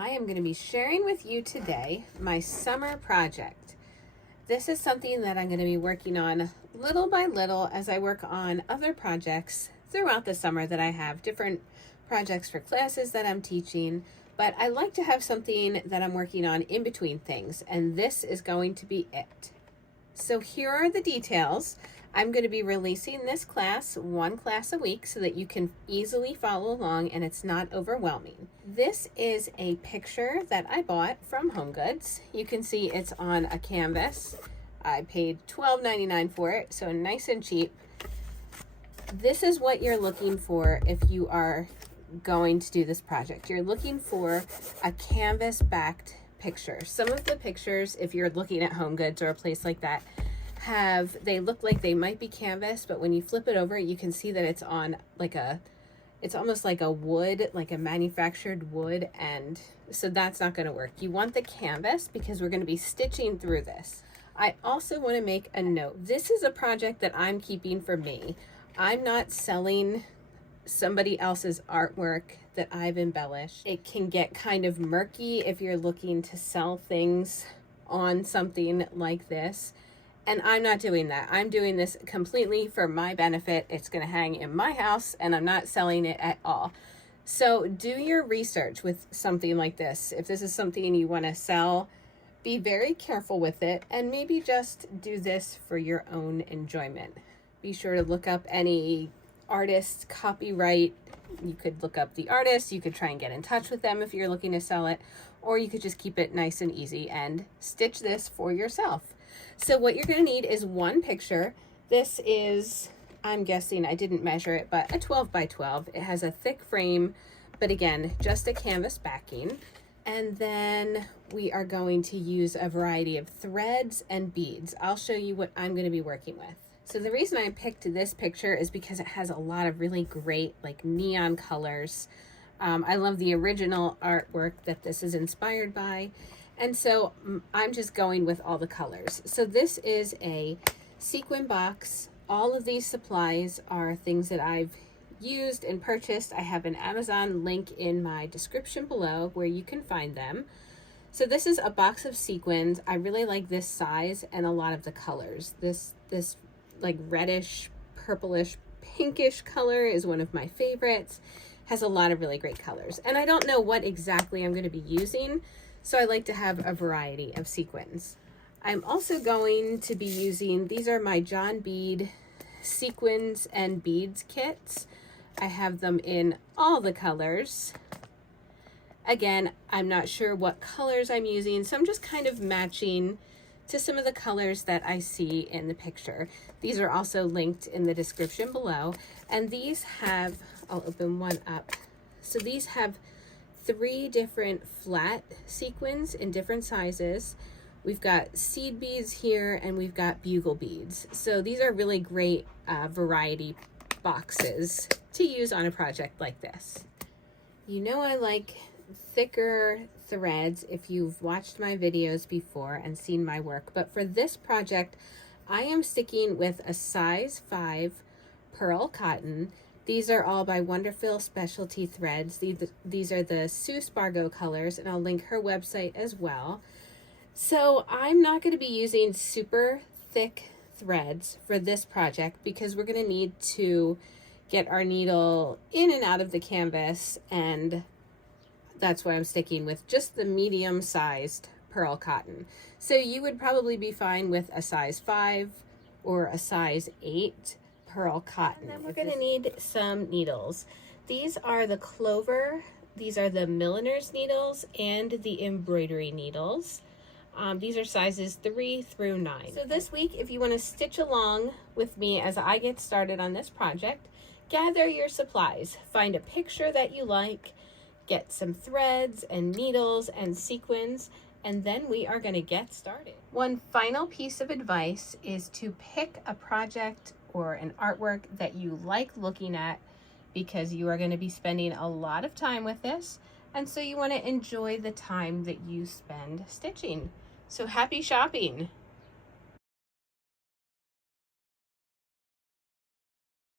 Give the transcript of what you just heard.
I am going to be sharing with you today my summer project. This is something that I'm going to be working on little by little as I work on other projects throughout the summer that I have different projects for classes that I'm teaching, but I like to have something that I'm working on in between things, and this is going to be it. So here are the details. I'm going to be releasing this class, one class a week, so that you can easily follow along and it's not overwhelming. This is a picture that I bought from HomeGoods. You can see it's on a canvas. I paid $12.99 for it, so nice and cheap. This is what you're looking for if you are going to do this project. You're looking for a canvas-backed picture. Some of the pictures, if you're looking at HomeGoods or a place like that, they look like they might be canvas, but when you flip it over, you can see that it's on it's almost like a wood, like a manufactured wood, and so that's not going to work. You want the canvas because we're going to be stitching through this. I also want to make a note. This is a project that I'm keeping for me. I'm not selling somebody else's artwork that I've embellished. It can get kind of murky if you're looking to sell things on something like this. And I'm not doing that. I'm doing this completely for my benefit. It's going to hang in my house and I'm not selling it at all. So do your research with something like this. If this is something you want to sell, be very careful with it and maybe just do this for your own enjoyment. Be sure to look up any artist copyright. You could look up the artist. You could try and get in touch with them if you're looking to sell it, or you could just keep it nice and easy and stitch this for yourself. So what you're going to need is one picture. This is, I'm guessing, I didn't measure it, but a 12 by 12. It has a thick frame, but again, just a canvas backing. And then we are going to use a variety of threads and beads. I'll show you what I'm going to be working with. So the reason I picked this picture is because it has a lot of really great like neon colors. I love the original artwork that this is inspired by. And so I'm just going with all the colors. So this is a sequin box. All of these supplies are things that I've used and purchased. I have an Amazon link in my description below where you can find them. So this is a box of sequins. I really like this size and a lot of the colors. This like reddish, purplish, pinkish color is one of my favorites. Has a lot of really great colors. And I don't know what exactly I'm going to be using, so I like to have a variety of sequins. I'm also going to be using, these are my John Bead sequins and beads kits. I have them in all the colors. Again, I'm not sure what colors I'm using, so I'm just kind of matching to some of the colors that I see in the picture. These are also linked in the description below. And these have, I'll open one up. So these have 3 different flat sequins in different sizes. We've got seed beads here and we've got bugle beads. So these are really great variety boxes to use on a project like this. You know I like thicker threads if you've watched my videos before and seen my work, but for this project I am sticking with a size 5 pearl cotton. These are all by Wonderful Specialty Threads. These are the Sue Spargo colors, and I'll link her website as well. So I'm not going to be using super thick threads for this project because we're going to need to get our needle in and out of the canvas, and that's why I'm sticking with just the medium-sized pearl cotton. So you would probably be fine with a size 5 or a size 8 pearl cotton. And then we're going to need some needles. These are the clover, these are the milliner's needles, and the embroidery needles. These are sizes 3 through 9. So this week, if you want to stitch along with me as I get started on this project, gather your supplies, find a picture that you like, get some threads and needles and sequins, and then we are going to get started. One final piece of advice is to pick a project or an artwork that you like looking at because you are going to be spending a lot of time with this, and so you want to enjoy the time that you spend stitching. So happy shopping!